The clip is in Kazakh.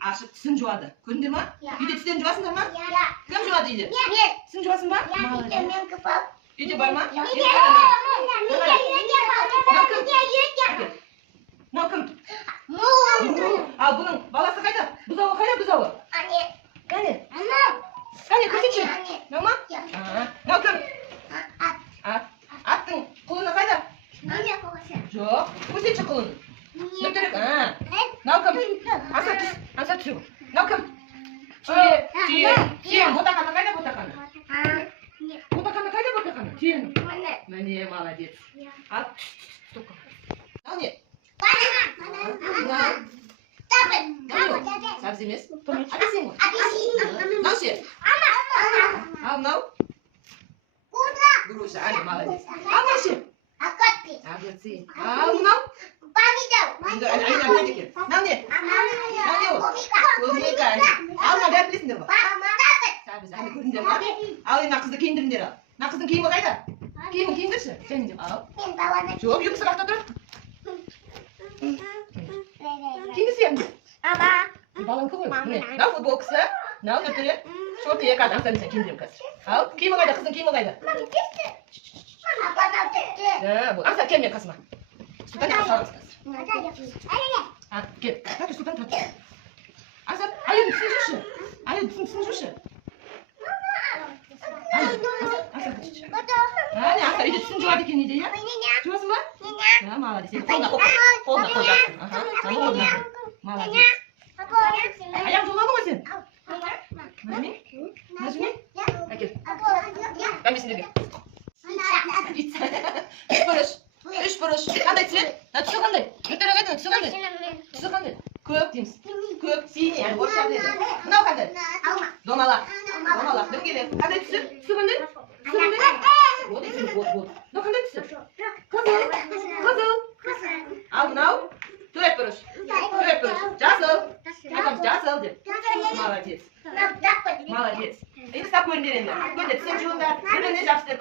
ашып түсін жуады. Көрдіңдер ма? Үйде түстерін жуасыңдар ма? Кім жуады үйде? Түсін жуасың ба? Үйде бар ма? Мынау кім? Ал бұның баласы қайда? Бұзауы қайда бұзауы? Кәне? Кәне көрсетші. Мынау ма? Мынау кім? Аттың құлыны қайда? Жоқ. Көрсетші құлыны. Мынау кім? Аса түсу. Мынау кім? Түйе. Ботақаны қайда ботақаны? Ботақаны қайда ботақаны? Түйенің. Міне, молодец. Ал. Мынау не? Сабыз емес. Апельсин ғой. Мынау ше? Ал мынау? Груша. Әлі, молодец. Ал мынау ше? Огурцы. Ал мынау? Мынау не? Клубника. Ал мынау бәрін білесіңдер ғой? Сабыз, әлі көрдіңдер ма? Ал енді қызды киіндіріңдер ал. Мына қыздың киімі қайда? Киімін киіндірші. Және ал. Жоқ, екі сағатта тұрады. Киіндірсем. Баланқы ғой. Мынау футболкасы. Мынау нөтірі. Шорты екі адам сәлесен киіндірем қазір. Ал, киімі қайда? Қыздың киімі қайда? Аса, кел мен қасыма. Сұлтан яққа саламыз қазір. Кел. Тәкі Сұлтан тұрады. Аса, айын түсін жүрші. Айын түсін жүрші. Аса, күші. Аса, үйде түсін жуады екен үйде, я? Жуасың ба? Ja, молодец. Қолда. Молодец. Аяқ жолады ғой сен? Нажми? Әкел. Кәмесіндерге. Үш бұрыш. Қандай цвет? Түсі қандай? Өтірі қайда? Түсі қандай? Түсі қандай? Көк дейміз. Көк, синий. Орысша біледі. Мынау қандай? Домалақ. Домалақ. Дөңгелек. Қандай түсі? Түсі қандай? Вот этим вот. Ну, қандай түсі? Қызыл. Ал мынау? Төрт бұрыш. Жасыл. Айтамыз жасыл деп. Молодец. Молодец. Енді сап көріңдер енді. Көріңдер, түсін жуыңдар. Бір-біріне жабыстыр.